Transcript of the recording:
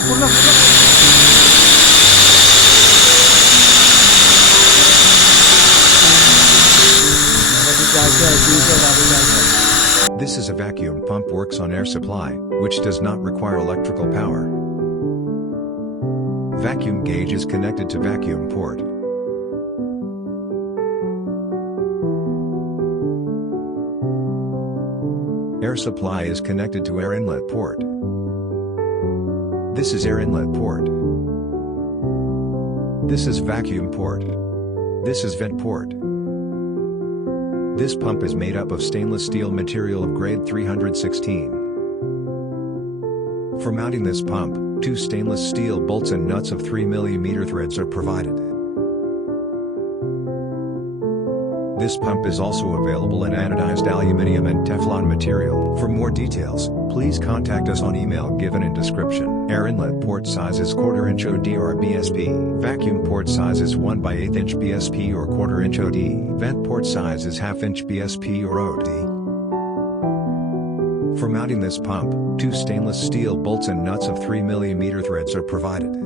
पूर्ण This is a vacuum pump, works on air supply, which does not require electrical power. Vacuum gauge is connected to vacuum port. Air supply is connected to air inlet port. This is air inlet port. This is vacuum port. This is vent port. This pump is made up of stainless steel material of grade 316. For mounting this pump, 2 stainless steel bolts and nuts of 3 mm threads are provided. This pump is also available in anodized aluminum and Teflon material. For more details, please contact us on email given in description. Air inlet port size is 1/4 inch OD or BSP. Vacuum port size is 1/8 inch BSP or 1/4 inch OD. Vent port size is 1/2 inch BSP or OD. For mounting this pump, 2 stainless steel bolts and nuts of 3 mm threads are provided.